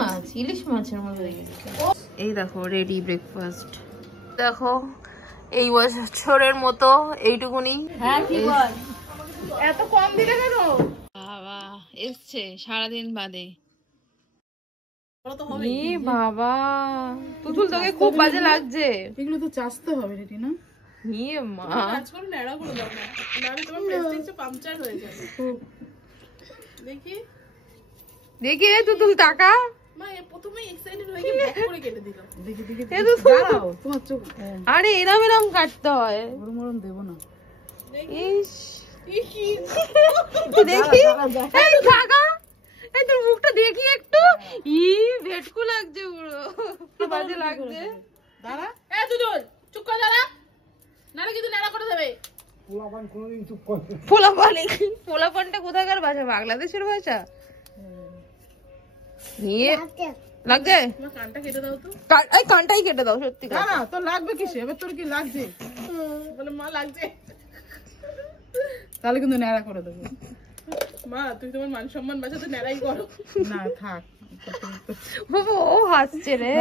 মাছ, ইলিশ মাছের মতো হয়ে গেছে। এই দেখো রেডি ব্রেকফাস্ট। দেখো এই বছরের মতো এইটুকুনি। হ্যাঁ কি বল, এত কম দিলে কেন? বাবা এসছে সারাদিন বাদে। বাবা তুতুল তোকে খুব বাজে লাগছে। এগুলো তো চাষতে হবে রেডি না? মা আজকাল নেড়া করে দাও না, নাহলে তোমার প্রেস্টিজটা পাংচার হয়ে যাবে। দেখি দেখি তুতুল টাকা। মা প্রথমে এক্সাইটেড হয়ে গিয়ে ব্যাক করে কেটে দিলাম। দেখি দেখি দাঁড়াও, তোমার চোখ। আরে এরম এরম কাটতে হয়। মরম দেব না। ইস দেখি এই টাকা, এই তোর মুখটা দেখি একটু। ভেটকু লাগছে পুরো, বাজে লাগছে। দাঁড়া, এই তুতুল চুপ করে দাঁড়া, নালে কিন্তু নেড়া করে দেবে। পোলাপান কোনদিন চুপ করে। পোলাপানটা কোথাকার ভাষা? বাংলাদেশের ভাষা। লাগছে, কানটা কেটে দাও তো। এই কানটাই কেটে দাও। সত্যি দাঁড়া, তোর লাগবে কিসে? এবার তোর কি লাগছে? বলে মা লাগছে, তাহলে কিন্তু নেড়া করে দেবো। মা তুই তোমার মান সম্মান বাঁচাতে নেড়াই করো না। থাক, ও হাসছে রে,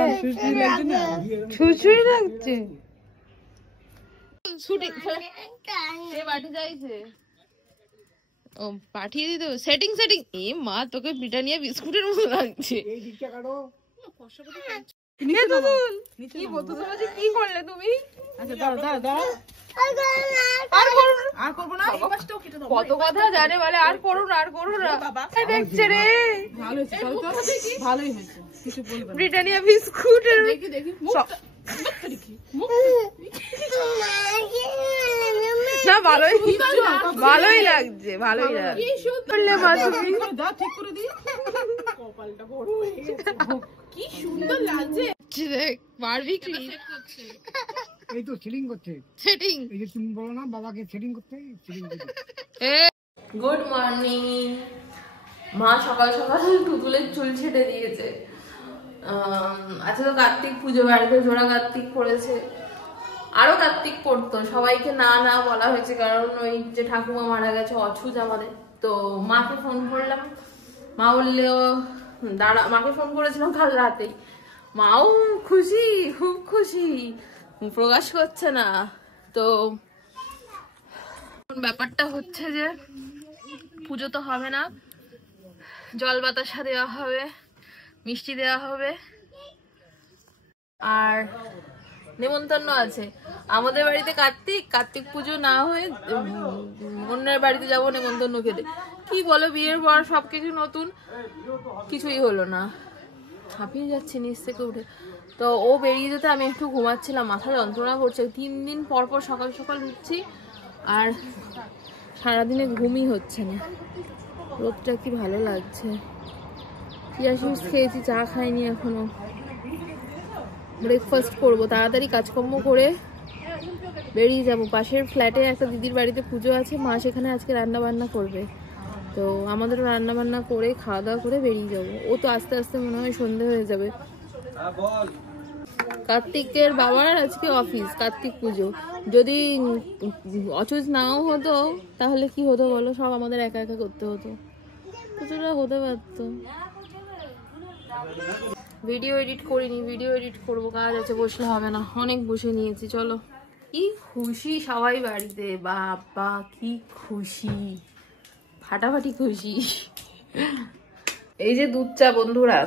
ছুঁচুই লাগছে। বাটি যাইছে, ও পাঠিয়ে দিতে সেটিং সেটিং। এ মা তোকে ব্রিটানিয়া বিস্কুটের মতো লাগছে। কি করলে তুমি? কত কথা জানে বলে, আর করো না, আর করো না। দেখছে রে, ভালোই হয়েছে, কিছু বলবে না। ব্রিটানিয়া বিস্কুটের না, ভালোই ভালোই লাগছে, ভালোই লাগছে। ঠিক করে দিই, কপালটা বড় হয়ে গেছে, কি সুন্দর লাগছে। পারবি কি? এই তো সেটিং করছে, সেটিং। এই যে তুমি বলো না বাবাকে সেটিং করতে, সেটিং করতে। Good morning. মা সকাল সকাল টুতুলের চুল ছেটে দিয়েছে। আচ্ছা, তো কার্তিক পুজো, বাড়িতে জোড়া কার্তিক পড়েছে। আরো কার্তিক পড়তো, সবাইকে না না বলা হয়েছে, কারণ ওই যে ঠাকুমা মারা গেছে অছুজ আমাদের। তো মাকে ফোন করলাম, মা বললেও দাঁড়া। মাকে ফোন করেছিলাম কাল রাতেই, মাও খুশি, খুব খুশি, প্রকাশ করছে না। তো ব্যাপারটা হচ্ছে যে পুজো তো হবে না, জল বাতাসা দেওয়া হবে, মিষ্টি দেওয়া হবে, আর নেমন্তন্ন আছে। আমাদের বাড়িতে কার্তিক পুজো না হয়ে অন্যের বাড়িতে যাবো নেমন্তন্ন খেতে। কি বলো, বিয়ের পর সবকিছু নতুন, কিছুই হলো না। হাঁপিয়ে যাচ্ছে নিচ থেকে উঠে। তো ও বেরিয়ে যেতে আমি একটু ঘুমাচ্ছিলাম, মাথা যন্ত্রণা করছে। 3 দিন পর পর সকাল সকাল উঠছি, আর সারাদিনে ঘুমই হচ্ছে না। রোদটা কি ভালো লাগছে। চিয়া সিডস খেয়েছি, চা খাইনি এখনো। ব্রেকফাস্ট করবো, তাড়াতাড়ি কাজকর্ম করে বেরিয়ে যাব। পাশের ফ্ল্যাটে একটা দিদির বাড়িতে পুজো আছে, মা সেখানে আজকে রান্না বান্না করবে। তো আমাদেরও রান্না বান্না করে খাওয়া দাওয়া করে বেরিয়ে যাব। ও তো আস্তে আস্তে মনে হয় সন্ধে হয়ে যাবে। কার্তিকের বাবার আজকে অফিস, কার্তিক পুজো। যদি অচুজ নাও হতো তাহলে কি হতো বলো, সব আমাদের একা একা করতে হতো। কিছুটা হতে পারতো। ভিডিও এডিট করিনি, ভিডিও এডিট করবো, কাজ আছে, বসলে হবে না, অনেক বসে নিয়েছি। চলো। কি খুশি সবাই বাড়িতে, বাবা কি খুশি, ফাটাফাটি খুশি। এই যে দুধ চা বন্ধুরা,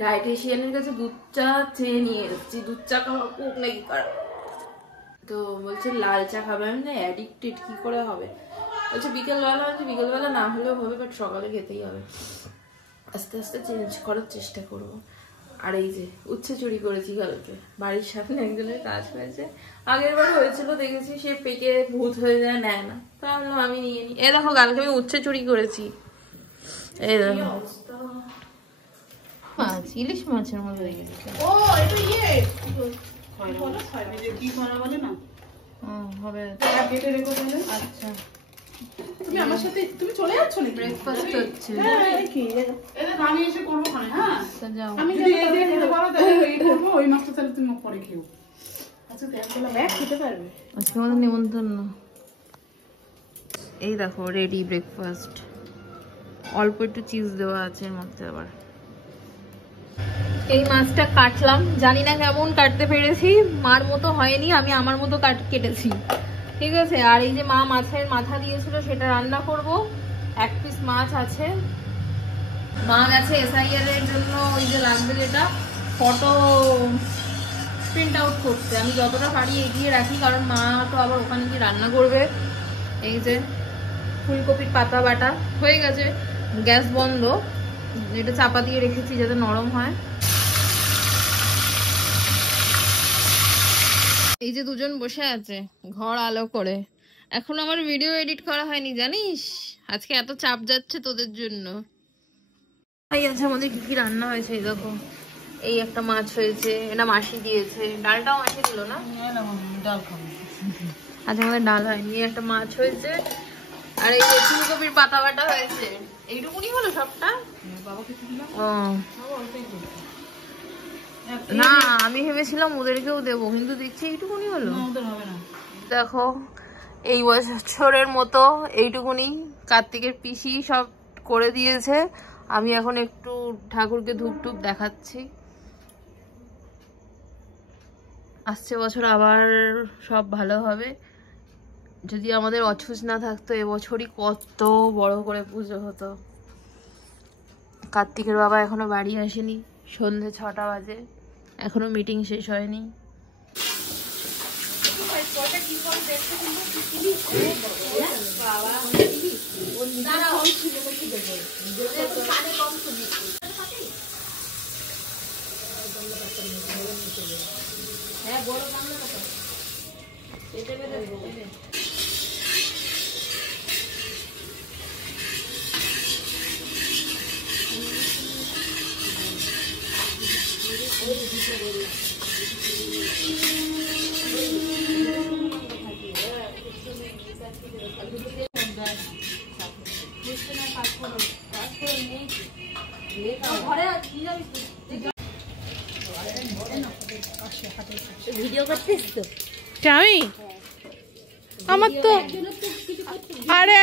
ডায়েটিশিয়ানের কাছে দুধ চা চেয়ে নিয়ে এসেছি। দুধ চা খাওয়া খুব নাকি খারাপ, তো বলছে লাল চা খাবে। আমি অ্যাডিক্টেড, কি করে হবে? বলছে বিকেলবেলা, হচ্ছে বিকেলবেলা না হলেও হবে, বাট সকালে খেতেই হবে। আস্তে আস্তে চেঞ্জ করার চেষ্টা করবো। আর এই যে উচ্ছে চুরি করেছি কালকে, বাড়ির সামনে একজনের কাজ হয়েছে, আগের বার হয়েছিল দেখেছি, সে পেকে ভূত হয়ে যায়, নেয় না, তাহলে আমি নিয়ে নিই। এ দেখো কালকে আমি উচ্ছে চুরি করেছি। এই দেখো মাছ, ইলিশ মাছের মতো হয়ে গেছে। ও এটা কি করা বলে না? হবে, কেটে রেখো তাহলে। আচ্ছা, তুমি আমার সাথে, তুমি চলে যাচ্ছ না? ব্রেকফাস্ট হচ্ছে। কি এটা আমি এসে করবো না? হ্যাঁ যাও। আমি যদি এই দিয়ে খেতে পারো তাহলে এই করবো, ওই মাছটা তাহলে তুমি পরে খেও। আচ্ছা একবেলা ব্যাগ খেতে পারবে। আজকে আমাদের নিমন্ত্রণ। এই দেখো রেডি ব্রেকফাস্ট। অল্প একটু চিজ দেওয়া আছে এর মধ্যে। আবার এই মাছটা কাটলাম, জানি না কেমন কাটতে পেরেছি, মার মতো হয়নি, আমি আমার মতো কেটেছি, ঠিক আছে। আর এই যে মা মাছের মাথা দিয়েছিল সেটা রান্না করব। 1 পিস মাছ আছে, মা গেছে SIR এর জন্য ওই যে লাগবে যেটা ফটো প্রিন্ট আউট করতে। আমি যতটা পারি এগিয়ে রাখি, কারণ মা তো আবার ওখানে গিয়ে রান্না করবে। এই যে ফুলকপির পাতা বাটা হয়ে গেছে, গ্যাস বন্ধ, এটা চাপা দিয়ে রেখেছি যাতে নরম হয়। এই যে দুজন বসে আছে ঘর আলো করে, এখন আমার ভিডিও এডিট করা হয়নি জানিস, আজকে এত চাপ যাচ্ছে তোদের জন্য। এই আছে আমাদের কি কি রান্না হয়েছে, এই দেখো এই একটা মাছ হয়েছে, এটা মাসি দিয়েছে, ডালটাও মাসি দিল না, ডাল খাবো। আজ আমাদের ডাল হয়নি, একটা মাছ হয়েছে, আর এই যে ফুলকপির পাতা বাটা হয়েছে। এইটুকুনি হলো সবটা? ও না, আমি ভেবেছিলাম ওদেরকেও দেবো, কিন্তু দেখছি এইটুকুনি হলো। দেখো এই বছরের মতো এইটুকুনি কার্তিকের পিসি সব করে দিয়েছে। আমি এখন একটু ঠাকুরকে ধূপ টুপ দেখাচ্ছি, আসছে বছর আবার সব ভালো হবে। যদি আমাদের অছুজ না থাকতো এবছরই কত বড় করে পুজো হতো। কার্তিকের বাবা এখনো বাড়ি আসেনি, সন্ধ্যে 6টা বাজে, এখনো মিটিং শেষ হয়নি। ভিডিও করছিস তো? আমি আমার তো আরে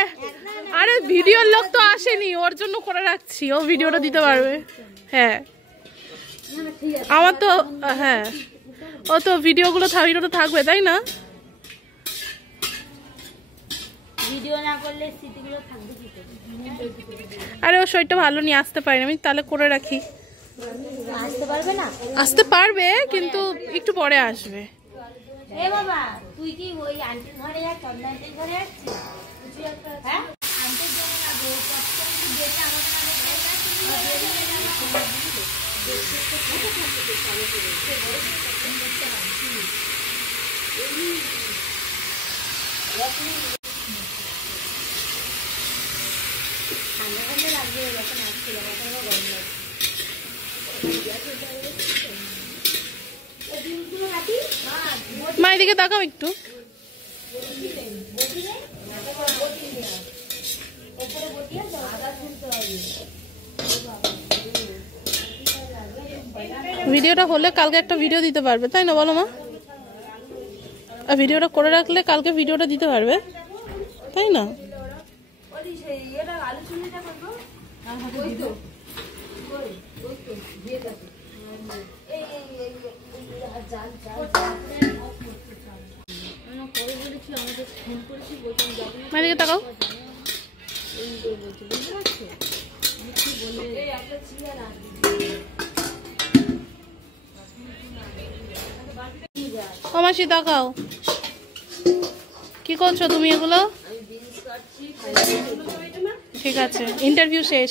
আরে ভিডিওর লোক তো আসেনি, ওর জন্য করে রাখছি, ও ভিডিওটা দিতে পারবে। হ্যাঁ আমার তো, হ্যাঁ ও তো ভিডিওগুলো থাকবে তাই না? ভিডিও না করলে স্মৃতিগুলো থাকবে কি করে? আরে ও শরীরটা ভালো নিয়ে আসতে পারি, আমি তাহলে করে রাখি। আসতে পারবে না? আসতে পারবে কিন্তু একটু পরে আসবে। এ বাবা, তুই কি ওই আন্টির ঘরে যা চন্দনা আন্টির ঘরে আসছিস? হ্যাঁ আন্টির জন্য না গো, কষ্ট করে যেতে আমাকে না ঠান্ডা ঠান্ডা লাগবে যখন আসছে, তখন গরম লাগবে। মা এদিকে তাকাও একটু। ভিডিওটা হলে কালকে একটা ভিডিও দিতে পারবে তাই না, বলো মা? আর ভিডিওটা করে রাখলে কালকে ভিডিওটা দিতে পারবে তাই না? এদিকে তাকাও। ও মাসি তাকাও, কি করছো তুমি এগুলো? ঠিক আছে, ইন্টারভিউ শেষ।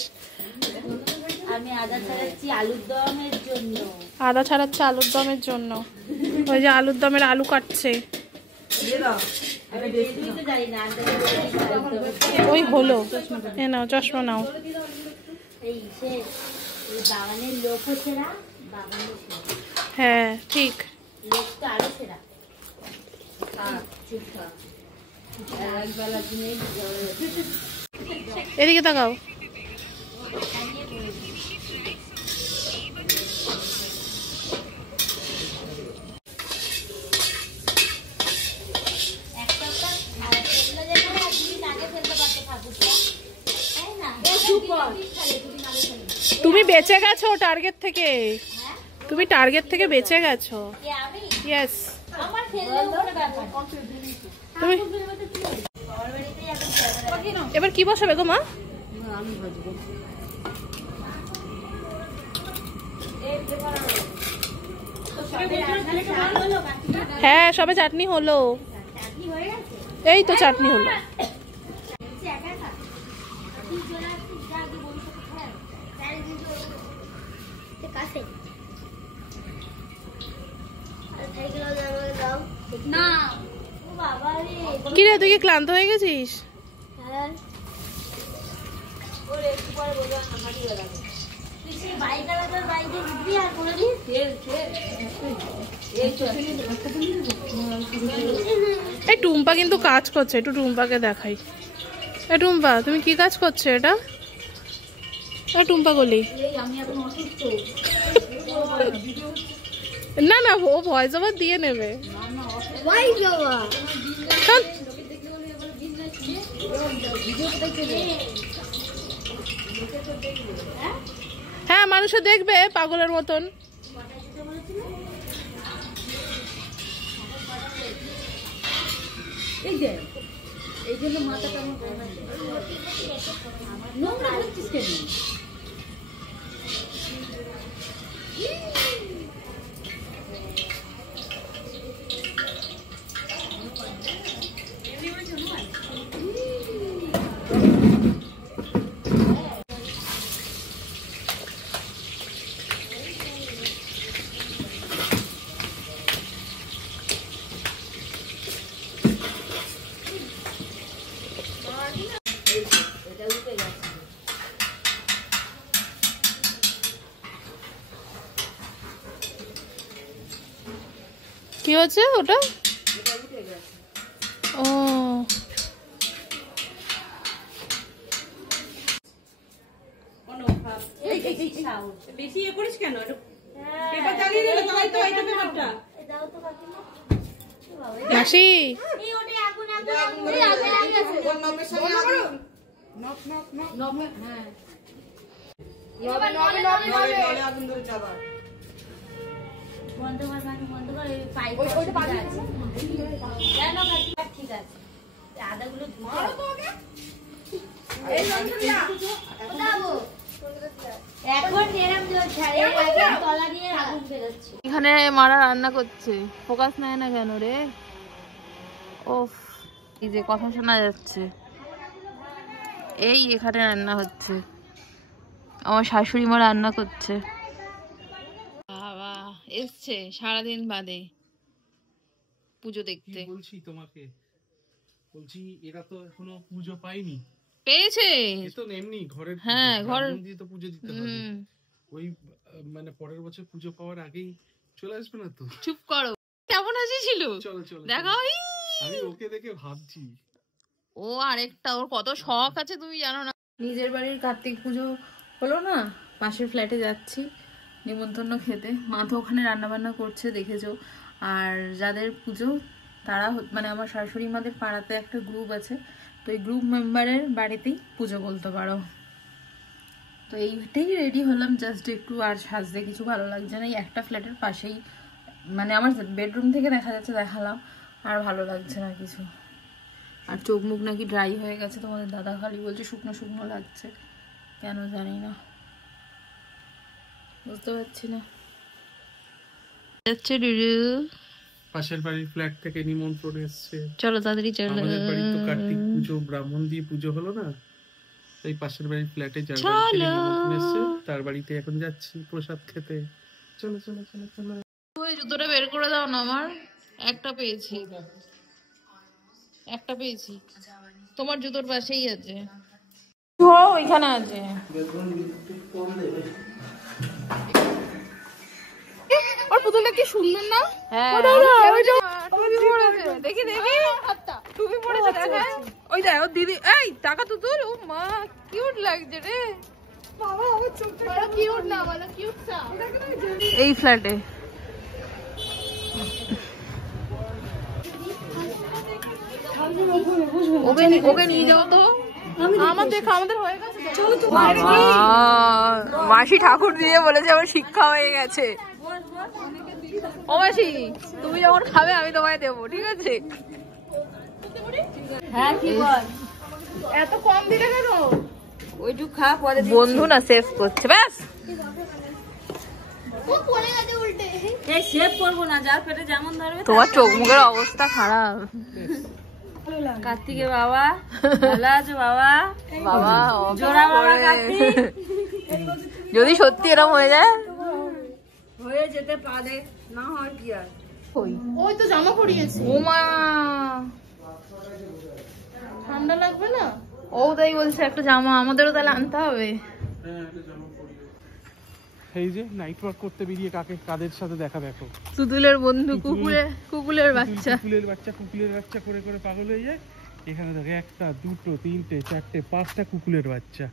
আমি আদা ছাড়াচ্ছি আলুর দমের জন্য। আদা ছাড়াচ্ছে আলুর দমের জন্য, ওই যে আলুর দমের আলু কাটছে। ওই হলো, এ নাও চশমা নাও। বাগানের লোক হচ্ছে না, বাগানের হ্যাঁ ঠিক, লোক তো আরো সেরা। এদিকে তাকাও। চুপ তুমি বেঁচে গেছো টার্গেট থেকে, তুমি টার্গেট থেকে বেঁচে গেছো। ইয়েস, তুমি এবার কি বসাবে গো মা? হ্যাঁ সবে চাটনি হলো, এই তো চাটনি হলো। কি রে, তুই কি ক্লান্ত হয়ে গেছিস? এই টুম্পা কিন্তু কাজ করছে, একটু টুম্পাকে দেখাই। এই টুম্পা, তুমি কি কাজ করছো এটা? এই টুম্পা গলি না না, ও ভয়েস ওভার দিয়ে নেবে। হ্যাঁ মানুষও দেখবে পাগলের মতন। এই জন্য মাথাটা নোংরা হচ্ছিস কেন? কি হচ্ছে ওটা? ও বেশি এ করিস কেন? পেপার চালিয়ে দিলে তাই তো এইটা পেপারটা দাও তো কাকিমা। মাসি এই ওটা আগুন আগুন এই আগুন লাগে আছে কোন নবের সঙ্গে আগুন নক নক নক নবে। হ্যাঁ নলে আগুন ধরে চাবা। বন্ধ কর মানে বন্ধ কর, এই পাইপ ওইটা পানি আছে কেন কাকিমা? ঠিক আছে আদাগুলো ধুও তো আগে। এই নন্দুরিয়া দাও এখন এরকম দিও ছাড়ে আগে তলা দিয়ে আগুন বেরোচ্ছে। এখানে মারা রান্না করছে, ফোকাস নেয় না কেন রে? ওফ, এই যে কথা শোনা যাচ্ছে। এই এখানে রান্না হচ্ছে, আমার শাশুড়ি মা রান্না করছে। বাবা এসছে সারাদিন বাদে পুজো দেখতে। বলছি তোমাকে, বলছি এরা তো এখনো পুজো পায়নি। পেয়েছে এ তো এমনি ঘরের, হ্যাঁ ঘরের দিয়ে তো পুজো দিতে হবে। ওই মানে পরের বছর পুজো পাওয়ার আগেই চলে আসবে না তো? চুপ করো, কেমন হাসিছিল চলো চলো দেখাও। আমি ওকে দেখে ভাবছি ও আরেকটা, ওর কত শখ আছে তুমি জানো না। নিজের বাড়ির কার্তিক পুজো হলো না, পাশের ফ্ল্যাটে যাচ্ছি নিমন্ত্রণ খেতে। মা তো ওখানে রান্না বান্না করছে দেখেছো। আর যাদের পুজো তারা মানে আমার শাশুড়ি মাদের পাড়াতে একটা গ্রুপ আছে, তো এই গ্রুপ মেম্বারের বাড়িতেই পুজো বলতে পারো। তো এইটাই রেডি হলাম জাস্ট একটু, আর সাজতে কিছু ভালো লাগছে না। এই একটা ফ্ল্যাটের পাশেই মানে আমার বেডরুম থেকে দেখা যাচ্ছে, দেখালাম আর ভালো লাগছে না কিছু। আর চোখ মুখ নাকি ড্রাই হয়ে গেছে, তোমাদের দাদা খালি বলছে শুকনো শুকনো লাগছে, কেন জানি না, বুঝতে পারছি না। যাচ্ছে ডিডু, পাশের বাড়ির ফ্ল্যাট থেকে নিমন্ত্রণ এসেছে। চলো তাড়াতাড়ি চলো। আমাদের বাড়ি তো কার্তিক পুজো ব্রাহ্মণ দিয়ে পুজো হলো না, তাই পাশের বাড়ির ফ্ল্যাটে যার বাড়িতে নিমন্ত্রণ এসেছে তার বাড়িতে এখন যাচ্ছি প্রসাদ খেতে। চলো চলো চলো চলো। ওই জুতোটা বের করে দাও না, আমার একটা পেয়েছি, একটা পেয়েছি, তোমার জুতোর পাশেই আছে। ওইখানে আছে। ওর পুতুলটা কি সুন্দর না? হ্যাঁ টুপি পরেছে, দেখি দেখি টুপি পরেছে, দেখা ওই দেখ ওর দিদি। এই টাকা তো তোর, ও মা কিউট লাগছে রে বাবা। আমার চোখটা কিউট না, বলো কিউট সা। এই ফ্ল্যাটে ওকে নিয়ে যাও তো। আমাদের হয়ে গেছে। মাসি ঠাকুর দিয়ে বলেছে আমার শিক্ষা হয়ে গেছে। ও মাসি, তুমি যখন খাবে আমি তোমায় দেবো, ঠিক আছে? হ্যাঁ কি বল, এত কম দিলে কেন? ওইটুক খা, পরে বন্ধু না সেভ করছে, ব্যাস। এই সেভ করবো না, যার পেটে যেমন ধরবে। তোমার চোখ মুখের অবস্থা খারাপ। কার্তিকের বাবা ভালো আছো বাবা? বাবা জোড়া বাবা কার্তিক যদি সত্যি এরকম হয়ে যায়, হয়ে যেতে পারে, না হয় কি আর। ওই তো জামা পরিয়েছে, ও মা, ঠান্ডা লাগবে না? ও তাই বলছে একটা জামা আমাদেরও তাহলে আনতে হবে। এই যে নাইট ওয়াক করতে বেরিয়ে কাদের সাথে দেখা দেখো। তুতুলের বন্ধু কুকুলের বাচ্চা। কুকুলের বাচ্চা করে করে পাগল হয়ে যায়। এখানে দেখো 1টা 2টো 3টে 4টে 5টা কুকুলের বাচ্চা।